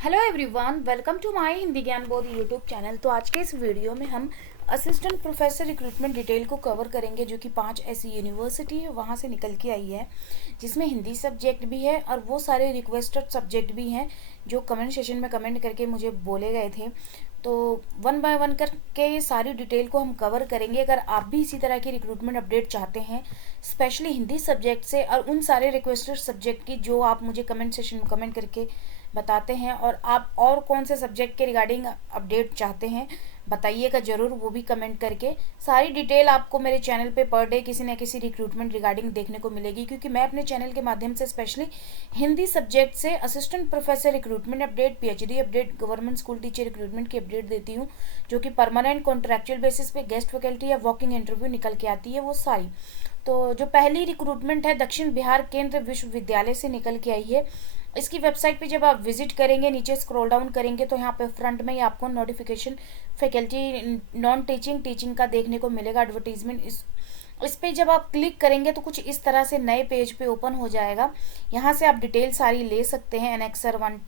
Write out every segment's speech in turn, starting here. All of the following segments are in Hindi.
Hello everyone, welcome to my Hindi Gyan Bodh YouTube channel. तो आज के इस वीडियो में हम असिस्टेंट प्रोफेसर रिक्रूटमेंट डिटेल को कवर करेंगे, जो कि 5 ऐसी यूनिवर्सिटी है वहाँ से निकल के आई है, जिसमें हिंदी सब्जेक्ट भी है और वो सारे रिक्वेस्टेड सब्जेक्ट भी हैं जो कमेंट सेशन में कमेंट करके मुझे बोले गए थे। तो वन बाय वन करके ये सारी डिटेल को हम कवर करेंगे। अगर आप भी इसी तरह की रिक्रूटमेंट अपडेट चाहते हैं, स्पेशली हिंदी सब्जेक्ट से और उन सारे रिक्वेस्टेड सब्जेक्ट की जो आप मुझे कमेंट सेशन में कमेंट करके बताते हैं, और आप और कौन से सब्जेक्ट के रिगार्डिंग अपडेट चाहते हैं बताइएगा ज़रूर, वो भी कमेंट करके। सारी डिटेल आपको मेरे चैनल पे पर डे किसी न किसी रिक्रूटमेंट रिगार्डिंग देखने को मिलेगी, क्योंकि मैं अपने चैनल के माध्यम से स्पेशली हिंदी सब्जेक्ट से assistant professor recruitment update, PhD update, government school teacher recruitment की अपडेट देती हूँ, जो कि परमानेंट कॉन्ट्रैक्चुअल बेसिस पे गेस्ट फैकल्टी या वॉकिंग इंटरव्यू निकल के आती है वो सारी। तो जो पहली रिक्रूटमेंट है दक्षिण बिहार केंद्र विश्वविद्यालय से निकल के आई है। इसकी वेबसाइट पे जब आप विजिट करेंगे, नीचे स्क्रॉल डाउन करेंगे तो यहाँ पे फ्रंट में ही आपको notification faculty non teaching teaching का देखने को मिलेगा एडवर्टीजमेंट। इस पे जब आप क्लिक करेंगे तो कुछ इस तरह से नए पेज पे ओपन हो जाएगा। यहाँ से आप डिटेल सारी ले सकते हैं, एनेक्सर 1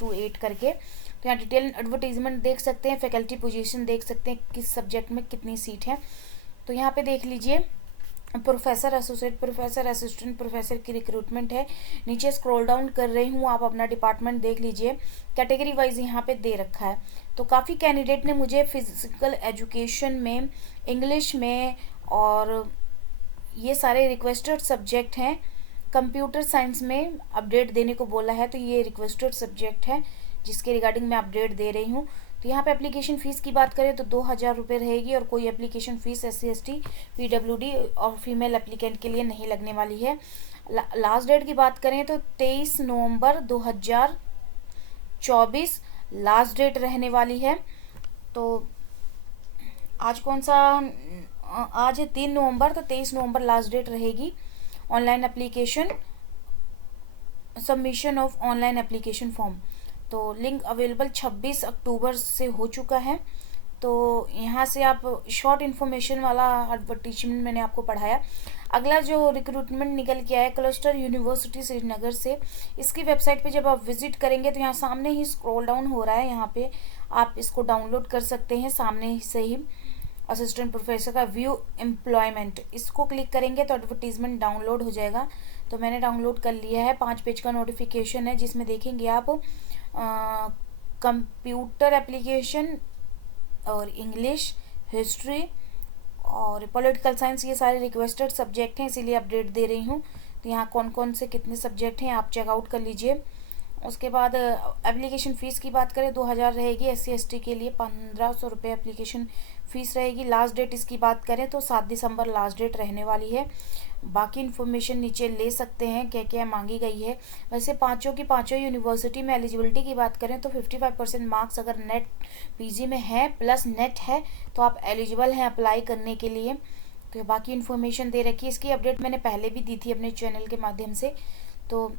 to 8 करके। तो यहाँ डिटेल एडवर्टीजमेंट देख सकते हैं, फैकल्टी पोजीशन देख सकते हैं, किस सब्जेक्ट में कितनी सीट है। तो यहाँ पे देख लीजिए, professor, associate professor, assistant professor की रिक्रूटमेंट है। नीचे स्क्रॉल डाउन कर रही हूँ, आप अपना डिपार्टमेंट देख लीजिए। कैटेगरी वाइज यहाँ पे दे रखा है। तो काफ़ी कैंडिडेट ने मुझे फिजिकल एजुकेशन में, इंग्लिश में, और ये सारे रिक्वेस्टेड सब्जेक्ट हैं। कंप्यूटर साइंस में अपडेट देने को बोला है, तो ये रिक्वेस्टेड सब्जेक्ट है जिसके रिगार्डिंग मैं अपडेट दे रही हूँ। तो यहाँ पे एप्लीकेशन फ़ीस की बात करें तो 2000 रुपये रहेगी, और कोई application fees SC ST PWD और फीमेल एप्लीकेंट के लिए नहीं लगने वाली है। लास्ट डेट की बात करें तो 23 नवंबर 2024 लास्ट डेट रहने वाली है। तो आज कौन सा, आज है 3 नवंबर, तो 23 नवंबर लास्ट डेट रहेगी। Online application, submission of online application form, तो लिंक अवेलेबल 26 अक्टूबर से हो चुका है। तो यहाँ से आप शॉर्ट इन्फॉर्मेशन वाला एडवर्टीजमेंट मैंने आपको पढ़ाया। अगला जो रिक्रूटमेंट निकल के आया क्लस्टर यूनिवर्सिटी श्रीनगर से, इसकी वेबसाइट पे जब आप विजिट करेंगे तो यहाँ सामने ही स्क्रॉल डाउन हो रहा है, यहाँ पे आप इसको डाउनलोड कर सकते हैं सामने से ही। असिस्टेंट प्रोफेसर का व्यू एम्प्लॉयमेंट, इसको क्लिक करेंगे तो एडवर्टीजमेंट डाउनलोड हो जाएगा। तो मैंने डाउनलोड कर लिया है। 5 पेज का नोटिफिकेशन है, जिसमें देखेंगे आप कंप्यूटर एप्लीकेशन और इंग्लिश, हिस्ट्री और पॉलिटिकल साइंस, ये सारे रिक्वेस्टेड सब्जेक्ट हैं, इसीलिए अपडेट दे रही हूँ। तो यहाँ कौन कौन से कितने सब्जेक्ट हैं आप चेकआउट कर लीजिए। उसके बाद एप्लीकेशन फ़ीस की बात करें 2000 रहेगी। SC ST के लिए 1500 रुपये एप्लीकेशन फ़ीस रहेगी। लास्ट डेट इसकी बात करें तो 7 दिसंबर लास्ट डेट रहने वाली है। बाकी इन्फॉर्मेशन नीचे ले सकते हैं, क्या क्या मांगी गई है। वैसे पाँचों की पाँचों यूनिवर्सिटी में एलिजिबिलिटी की बात करें तो 55% मार्क्स अगर नेट PG में है प्लस नेट है तो आप एलिजिबल हैं अप्लाई करने के लिए। तो बाकी इन्फॉर्मेशन दे रखी है, इसकी अपडेट मैंने पहले भी दी थी अपने चैनल के माध्यम से, तो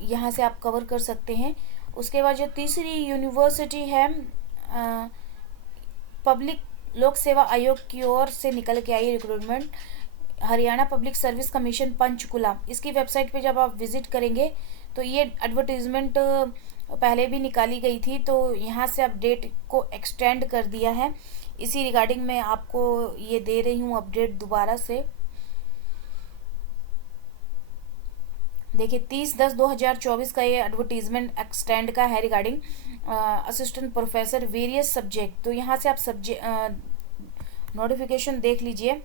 यहाँ से आप कवर कर सकते हैं। उसके बाद जो तीसरी यूनिवर्सिटी है, पब्लिक लोक सेवा आयोग की ओर से निकल के आई recruitment, Haryana public service commission Panchkula. इसकी वेबसाइट पे जब आप विजिट करेंगे तो ये एडवर्टीजमेंट पहले भी निकाली गई थी, तो यहाँ से अपडेट को एक्सटेंड कर दिया है। इसी रिगार्डिंग मैं आपको ये दे रही हूँ अपडेट दोबारा से। देखिए 30/10/2024 का ये एडवर्टीजमेंट एक्सटेंड का है regarding assistant professor various subject. तो यहाँ से आप नोटिफिकेशन देख लीजिए,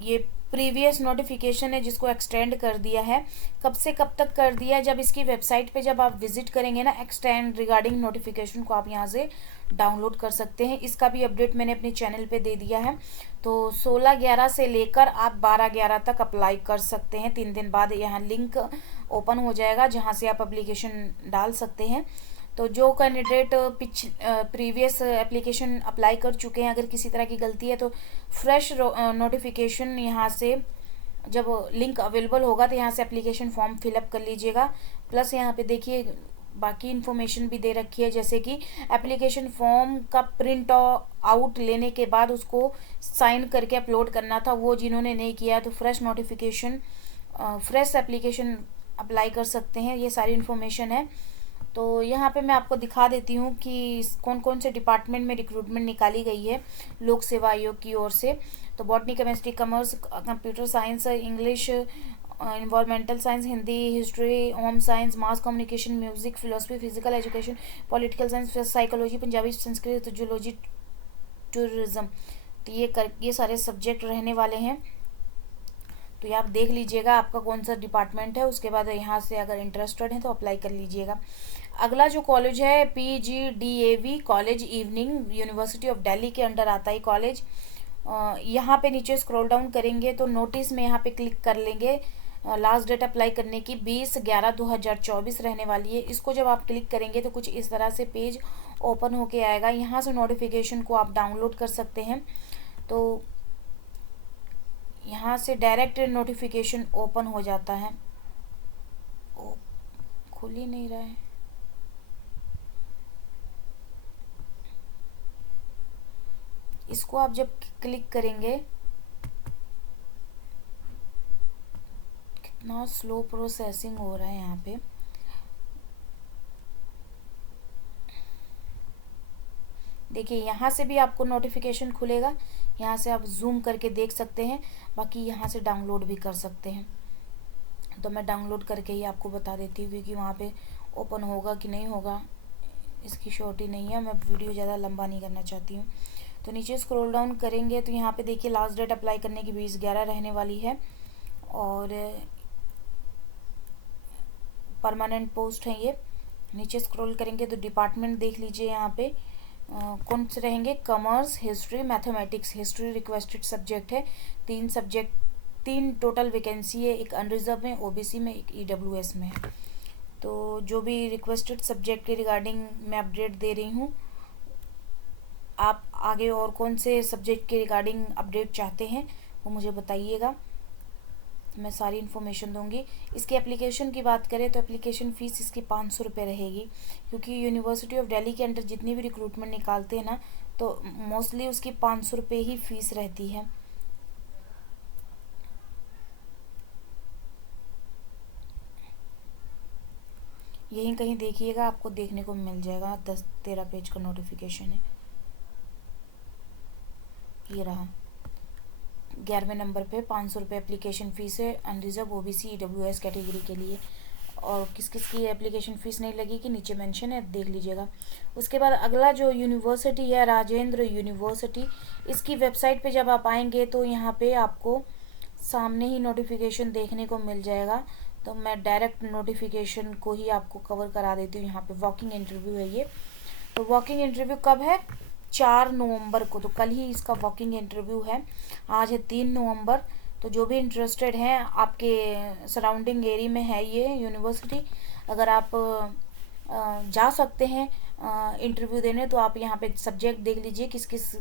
ये प्रीवियस नोटिफिकेशन है जिसको एक्सटेंड कर दिया है। कब से कब तक कर दिया है, जब इसकी वेबसाइट पे जब आप विजिट करेंगे ना, एक्सटेंड रिगार्डिंग नोटिफिकेशन को आप यहाँ से डाउनलोड कर सकते हैं। इसका भी अपडेट मैंने अपने चैनल पे दे दिया है। तो 16/11 से लेकर आप 12/11 तक अप्लाई कर सकते हैं। 3 दिन बाद यहाँ लिंक ओपन हो जाएगा जहाँ से आप अप्लीकेशन डाल सकते हैं। तो जो कैंडिडेट प्रीवियस एप्लीकेशन अप्लाई कर चुके हैं, अगर किसी तरह की गलती है तो फ्रेश नोटिफिकेशन यहाँ से जब लिंक अवेलेबल होगा तो यहाँ से एप्लीकेशन फॉर्म फिलअप कर लीजिएगा। प्लस यहाँ पे देखिए बाकी इन्फॉर्मेशन भी दे रखी है, जैसे कि एप्लीकेशन फॉर्म का प्रिंट आउट लेने के बाद उसको साइन करके अपलोड करना था, वो जिन्होंने नहीं किया तो fresh notification fresh application apply कर सकते हैं। ये सारी इन्फॉर्मेशन है। तो यहाँ पे मैं आपको दिखा देती हूँ कि कौन कौन से डिपार्टमेंट में रिक्रूटमेंट निकाली गई है लोक सेवा आयोग की ओर से। तो botany, chemistry, commerce, computer science, English, environmental science, Hindi, history, home science, mass communication, music, philosophy, physical education, political science, psychology, Punjabi, Sanskrit, zoology, tourism. तो ये सारे सब्जेक्ट रहने वाले हैं। तो ये आप देख लीजिएगा आपका कौन सा डिपार्टमेंट है। उसके बाद यहाँ से अगर इंटरेस्टेड है तो अप्लाई कर लीजिएगा। अगला जो कॉलेज है PGDAV college evening, university of Delhi के अंडर आता है कॉलेज। यहाँ पे नीचे स्क्रॉल डाउन करेंगे तो नोटिस में यहाँ पे क्लिक कर लेंगे। लास्ट डेट अप्लाई करने की 20/11/2024 रहने वाली है। इसको जब आप क्लिक करेंगे तो कुछ इस तरह से पेज ओपन होके आएगा। यहाँ से नोटिफिकेशन को आप डाउनलोड कर सकते हैं। तो यहाँ से डायरेक्ट नोटिफिकेशन ओपन हो जाता है। ओ, खुल ही नहीं रहा है। इसको आप जब क्लिक करेंगे, कितना स्लो प्रोसेसिंग हो रहा है यहाँ पे। देखिए यहाँ से भी आपको नोटिफिकेशन खुलेगा। यहाँ से आप जूम करके देख सकते हैं, बाकी यहाँ से डाउनलोड भी कर सकते हैं। तो मैं डाउनलोड करके ही आपको बता देती हूँ, क्योंकि वहाँ पे ओपन होगा कि नहीं होगा इसकी श्योरिटी नहीं है। मैं वीडियो ज़्यादा लंबा नहीं करना चाहती हूँ। तो नीचे स्क्रॉल डाउन करेंगे तो यहाँ पे देखिए लास्ट डेट अप्लाई करने की 20/11 रहने वाली है। और परमानेंट पोस्ट है ये। नीचे स्क्रॉल करेंगे तो डिपार्टमेंट देख लीजिए यहाँ पे कौन से रहेंगे। Commerce, history, mathematics. History requested subject है। 3 टोटल वैकेंसी है, एक अनरिजर्व में, OBC में, एक EWS में है। तो जो भी रिक्वेस्टेड सब्जेक्ट के रिगार्डिंग मैं अपडेट दे रही हूँ, आप आगे और कौन से सब्जेक्ट के रिगार्डिंग अपडेट चाहते हैं वो मुझे बताइएगा, मैं सारी इन्फॉर्मेशन दूंगी। इसकी एप्लीकेशन की बात करें तो एप्लीकेशन फ़ीस इसकी 500 रुपये रहेगी, क्योंकि यूनिवर्सिटी ऑफ दिल्ली के अंदर जितनी भी रिक्रूटमेंट निकालते हैं ना, तो मोस्टली उसकी 500 रुपये ही फ़ीस रहती है। यहीं कहीं देखिएगा, आपको देखने को मिल जाएगा। 10-13 पेज का नोटिफिकेशन है, ये रहा। 11वें नंबर पे 500 रुपये एप्लीकेशन फ़ीस है, अनरिजर्व, OBC, EWS कैटेगरी के लिए। और किस किस की एप्लीकेशन फ़ीस नहीं लगेगी नीचे मेंशन है, देख लीजिएगा। उसके बाद अगला जो यूनिवर्सिटी है, राजेंद्र यूनिवर्सिटी। इसकी वेबसाइट पे जब आप आएंगे तो यहाँ पे आपको सामने ही नोटिफिकेशन देखने को मिल जाएगा। तो मैं डायरेक्ट नोटिफिकेशन को ही आपको कवर करा देती हूँ। यहाँ पे वॉकिंग इंटरव्यू है ये। तो वॉकिंग इंटरव्यू कब है? 4 नवंबर को। तो कल ही इसका वॉकिंग इंटरव्यू है। आज है 3 नवंबर। तो जो भी इंटरेस्टेड हैं, आपके सराउंडिंग एरिया में है ये यूनिवर्सिटी, अगर आप जा सकते हैं इंटरव्यू देने, तो आप यहाँ पे सब्जेक्ट देख लीजिए किस किस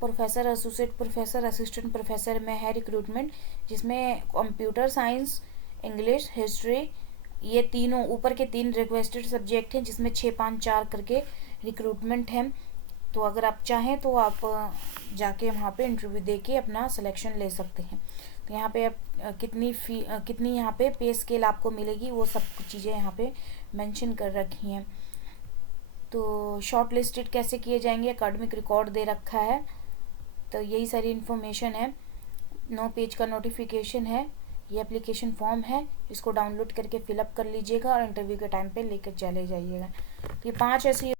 professor, associate professor, assistant professor में है रिक्रूटमेंट, जिसमें कंप्यूटर साइंस, इंग्लिश, हिस्ट्री, ये तीनों ऊपर के 3 रिक्वेस्टेड सब्जेक्ट हैं, जिसमें 6-5-4 करके रिक्रूटमेंट है। तो अगर आप चाहें तो आप जाके वहाँ पे इंटरव्यू देके अपना सिलेक्शन ले सकते हैं। तो यहाँ पे आप कितनी यहाँ पे पे स्केल आपको मिलेगी, वो सब चीज़ें यहाँ पे मेंशन कर रखी हैं। तो शॉर्ट लिस्टेड कैसे किए जाएंगे, एकेडमिक रिकॉर्ड दे रखा है। तो यही सारी इन्फॉर्मेशन है। 9 पेज का नोटिफिकेशन है। ये एप्लीकेशन फॉर्म है, इसको डाउनलोड करके फिलअप कर लीजिएगा और इंटरव्यू के टाइम पे लेकर चले जाइएगा। तो ये 5 ऐसी